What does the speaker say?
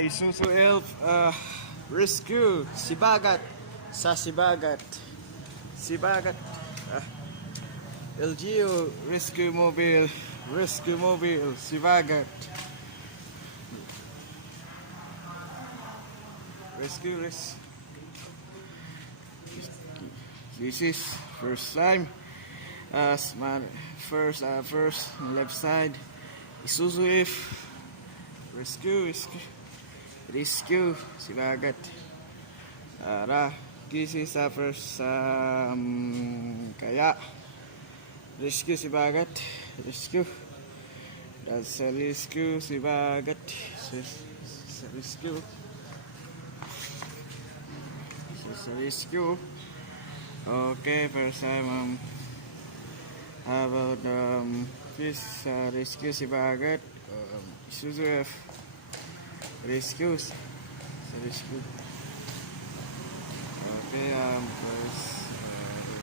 Isuzu Elf Rescue Sibagat sa Sibagat. LGU Rescue Mobile Sibagat. Rescue. This is first time. First left side. Isuzu Elf Rescue Sibagat. This is first kaya Rescue Sibagat. That's a Rescue Sibagat. Rescue. Rescue. Okay, first time about this Rescue Sibagat. Isuzu F Rescue. Okay, first